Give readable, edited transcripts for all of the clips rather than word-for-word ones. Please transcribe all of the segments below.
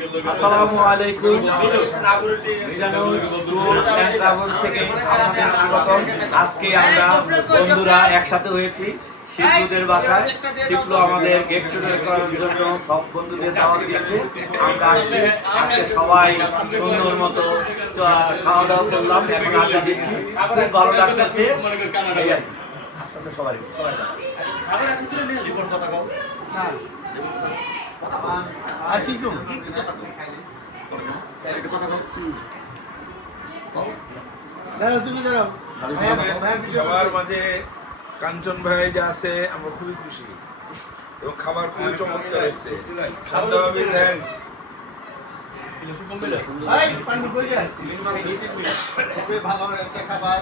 আসসালামু আলাইকুম। Mizanur tours and travels থেকে আপনাদের স্বাগতম। আজকে আমরা বন্ধুরা একসাথে হয়েছি শিবলুদের বাসায়। শিবলু আমাদের গেট টুগেদার করার জন্য সব বন্ধুদের দাওয়াত দিয়েছে। আমরা আসছি, আজকে সবাই সুন্দর মতো খাওয়া দাওয়া করলাম, এখন আড্ডা দিচ্ছি, খুব ভালো লাগতেছে। এই আর কি, আস্তে আস্তে সবাই কথা কও। আর কি কম সবার মাঝে কাঞ্চন ভাই যে আছে আমরা খুবই খুশি এবং খাবার খুবই চমৎকার হয়েছে। থ্যাঙ্কস। খুবই ভালো হয়েছে খাবার,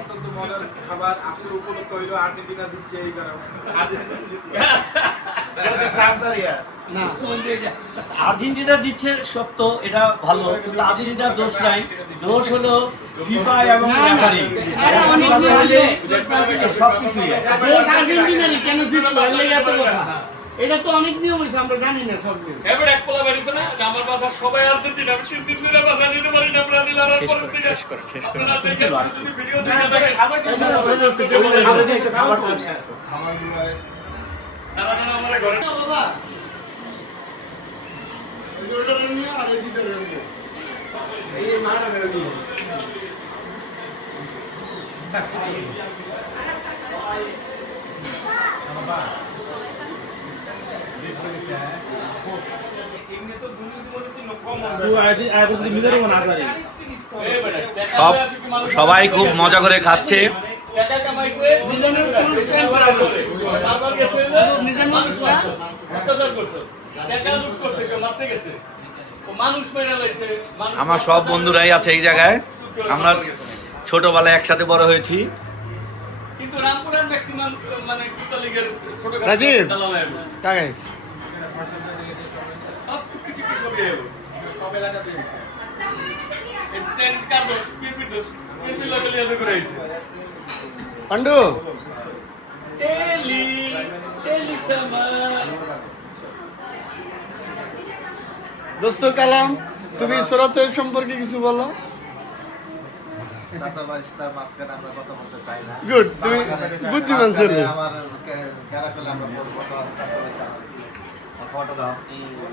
অত্যন্ত মজার খাবার। আজকের উপলক্ষ হইল আর্জেন্টিনা দিচ্ছে এই কারণে। আর্জেন্টিনা জিতছে সত্য, এটা ভালো, কিন্তু আর্জেন্টিনার দোষ নাই, দোষ হলো ফিফা এবং রেফারি। সবকিছুই দোষ আর্জেন্টিনারই, কেন জিতলো এর লেগে এত কথা। এটা তো অনেক নিয়ম হয়েছে, আমরা জানি না সব নিয়ম। এবার এক পোলা বেরিয়েছে না যে আমার বাসা সবাই আর্জেন্টিনা, আমি 3 দিন ধরে বাসা দিতে পারি না, ব্রাজিল আর পরে শেষ করে আপনারা দেখেন যদি ভিডিও দেখে থাকেন খাবার তারা আমার ঘরে বাবা এই ওটা নিয়ে আর এই দিতে নিয়ে এই মারা বের নিয়ে এমনি তো দুর্নীতি কম সবাই খুব মজা করে খাচ্ছে। টাকা কামাইছে মিজানুর টুরস এন্ড ট্রাভেলস বারবার গেছে মিজানুর অত্যাচার করছে, টাকা লুট করছে, কেউ মারতে গেছে, ও মানুষ মেরে লাইছে। আমার সব বন্ধুরাই আছে এই জায়গায়, আমরা ছোটবেলায় একসাথে বড় হয়েছি। কিন্তু রামপুরের ম্যাক্সিমাম মানে কুতা লিগের ছোট রাজীব। দালাল টাকাই সব কিছু কি সবই এলো সব এলাকাতে এই তেল কার্ড পিপি লেভেল এসে করে আইছে পান্ডু তেলি সামান। দোস্ত কালাম, তুমি সুরাতের সম্পর্কে কিছু বলো। চাচা ভাই তার মাঝখানে আমরা কথা বলতে চাই না। গুড, তুমি বুদ্ধিমান ছেলে। আমার ক্যারা পেলে আমরা বলবো চাচা ভাই তার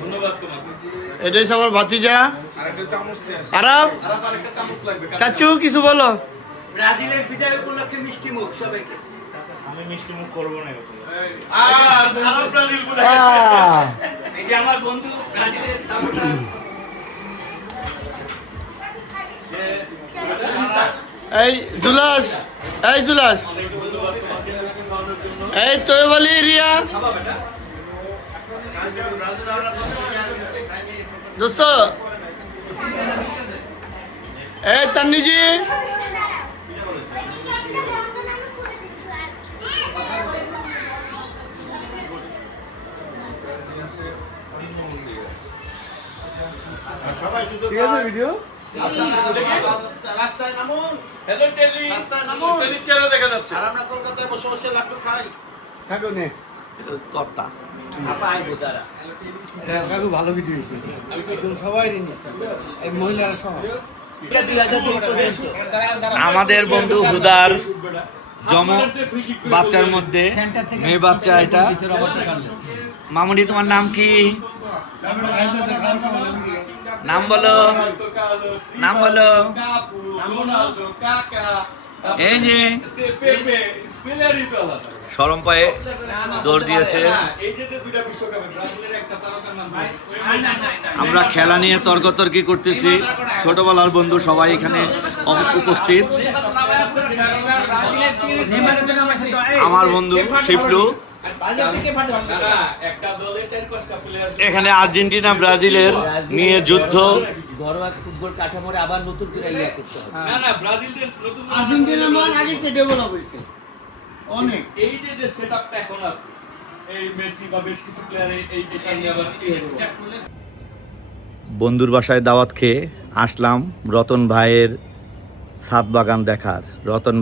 ধন্যবাদ তোমাকে। এটাই আমার ভাতিজা আরেকটা চামচ নিয়ে আসি। আরাফ। আর একটা চামচ লাগবে চাচু কিছু বলো। ব্রাজিলের বিজয় উপলক্ষে মিষ্টি মুখ সবাইকে। আরব ব্রাজিল বলে আহ, এই যে আমার বন্ধু ব্রাজিলের সাপোর্টার। এই জুলাস, এই জুলাস, এই তৈব আলী রিয়া, দোস্ত, এই তান্নিজি, সবাই শুধু ঠিক আছে ভিডিও। রাস্তায় নামুন, হ্যালো তেলি রাস্তায় নামুন। তেলি চেহারা দেখা যাচ্ছে। আর আমরা কলকাতায় বসে বসে লাড্ডু খাই। থাকো নে, তরটা আপা আইবো তারা। কাকু ভালো ভিডিও হয়েছে, একদম সবাই নিচ্ছে, এই মহিলারা সহ। আমাদের বন্ধু হুদার জম বাচ্চার মধ্যে মেয়ে বাচ্চা। এটা মামুনি, তোমার নাম কি? নাম বলো, নাম বলো। কাপু রোনালদো কাকা এই যে পেপে পেলেরই তো আলাদা। শরম পায়ে দৌড় দিয়েছে। এই যে দুইটা বিশ্বকাপে ব্রাজিলের একটা তারকার নাম আমরা খেলা নিয়ে তর্কতর্কি করতেছি, ছোটবেলার বন্ধু সবাই এখানে উপস্থিত। আমার বন্ধু শিবলু। একটা দলে 4-5টা প্লেয়ার এখানে আর্জেন্টিনা ব্রাজিলের নিয়ে যুদ্ধ। ঘরোয়া ফুটবল কাঠামোরে আবার নতুন করে ইয়ে করতে হবে। না ব্রাজিলের নতুন আর্জেন্টিনার মান আগে চেয়ে ডেভেলপ হয়েছে অনেক। এই যে সেটআপটা এখন আছে, এই মেসি বা বেশ কিছু প্লেয়ার এই এটা নিয়ে আবার কি বন্ধুর বাসায় দাওয়াত খেয়ে আসলাম রতন ভাইয়ের ছাদ বাগান দেখার। রতন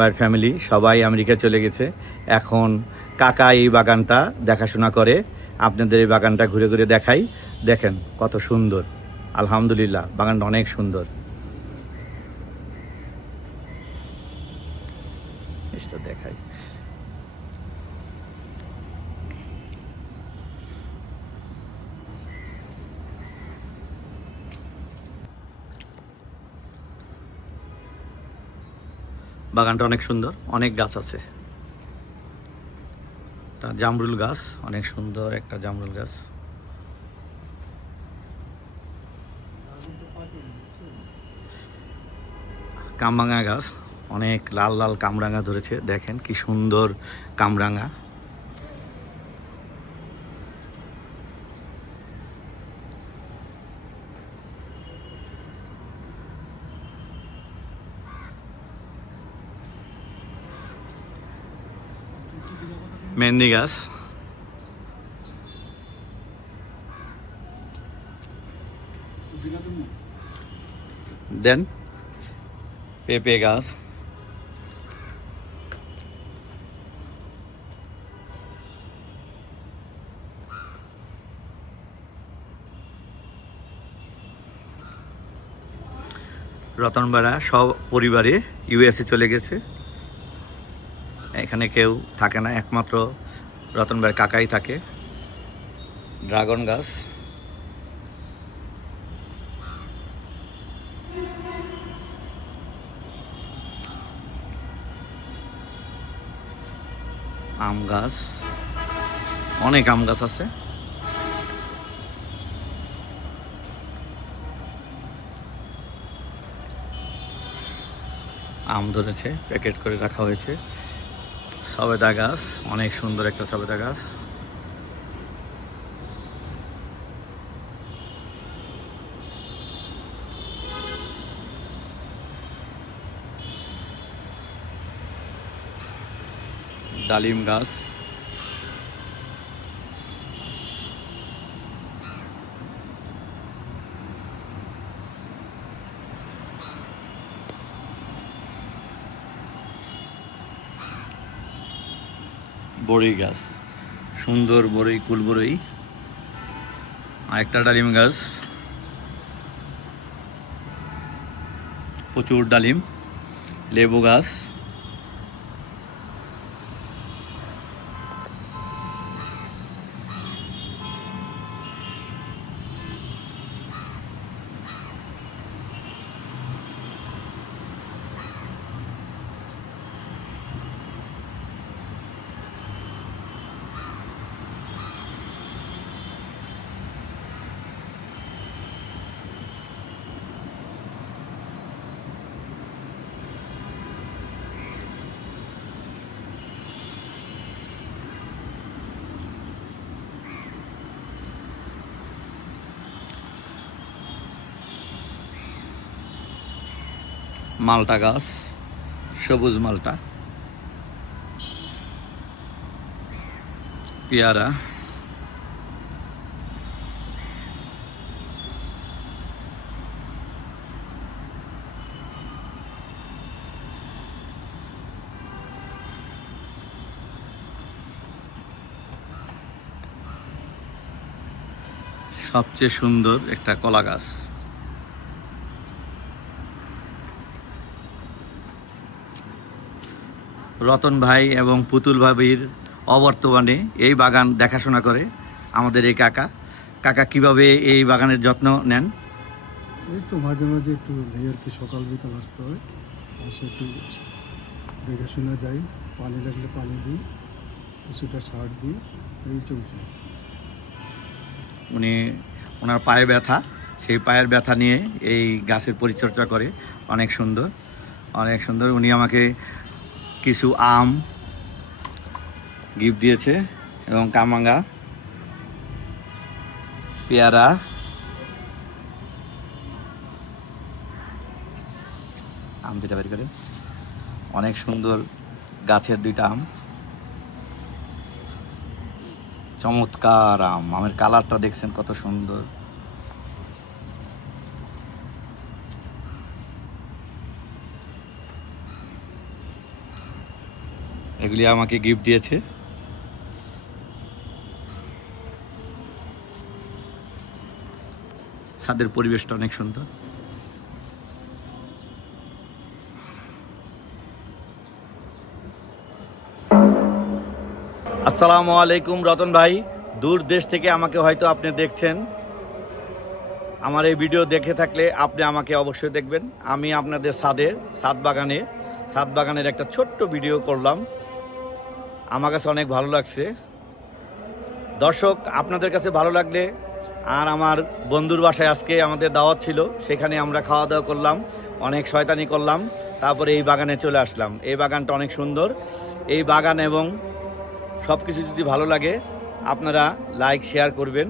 ভাইয়ের ফ্যামিলি সবাই আমেরিকা চলে গেছে, এখন কাকা এই বাগানটা দেখাশোনা করে। আপনাদের এই বাগানটা ঘুরে ঘুরে দেখাই। দেখেন কত সুন্দর, আলহামদুলিল্লাহ বাগানটা অনেক সুন্দর। এটা দেখাই। বাগানটা অনেক সুন্দর, অনেক গাছ আছে। একটা জামরুল গাছ, অনেক সুন্দর একটা জামরুল গাছ। কামরাঙা গাছ, অনেক লাল লাল কামরাঙা ধরেছে, দেখেন কি সুন্দর কামরাঙা। মেহেন্দি গাছ, দেন পেঁপে গাছ, রতনবেড়া সব পরিবারে ইউএসএ চলে গেছে, এখানে কেউ থাকে না, একমাত্র রতনবেড়া কাকাই থাকে। ড্রাগন গাছ, আম গাছ, অনেক আম গাছ আছে। আম ধরেছে, প্যাকেট করে রাখা হয়েছে। সবেদা গাছ, অনেক সুন্দর একটা সবেদা গাছ। ডালিম গাছ, বড়ই গাছ, সুন্দর বড়ই, কুল বড়ই। আরেকটা ডালিম গাছ, প্রচুর ডালিম। লেবু গাছ, মালটা গাছ, সবুজ মালটা, পেয়ারা, সবচেয়ে সুন্দর একটা কলা গাছ। রতন ভাই এবং পুতুল ভাবির অবর্তমানে এই বাগান দেখাশোনা করে আমাদের এই কাকা। কাকা কিভাবে এই বাগানের যত্ন নেন? এই তো মাঝে মাঝে একটু এই আর কি, সকাল বিকাল আসতে হয়, আসে একটু দেখে শোনা যাই, পানি লাগলে পানি দিই, কিছুটা সার দিই, এই চলছে। উনি ওনার পায়ে ব্যথা, সেই পায়ের ব্যথা নিয়ে এই গাছের পরিচর্যা করে, অনেক সুন্দর, অনেক সুন্দর। উনি আমাকে কিছু আম গিফট দিয়েছে এবং কামরাঙা, পেয়ারা, আম দুটা বের করে, অনেক সুন্দর গাছের দুইটা আম, চমৎকার আম। আমের কালারটা দেখছেন কত সুন্দর। এগুলি আমাকে গিফট দিয়েছে। ছাদের পরিবেশটা অনেক সুন্দর। আসসালামু আলাইকুম রতন ভাই, দূর দেশ থেকে আমাকে হয়তো আপনি দেখছেন। আমার এই ভিডিও দেখে থাকলে আপনি আমাকে অবশ্যই দেখবেন। আমি আপনাদের ছাদ বাগানের একটা ছোট্ট ভিডিও করলাম, আমার কাছে অনেক ভালো লাগছে। দর্শক, আপনাদের কাছে ভালো লাগলে, আর আমার বন্ধুর বাসায় আজকে আমাদের দাওয়াত ছিল, সেখানে আমরা খাওয়া দাওয়া করলাম, অনেক শয়তানি করলাম, তারপরে এই বাগানে চলে আসলাম। এই বাগানটা অনেক সুন্দর। এই বাগান এবং সব কিছু যদি ভালো লাগে আপনারা লাইক শেয়ার করবেন।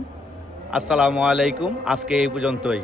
আসসালামু আলাইকুম, আজকে এই পর্যন্তই।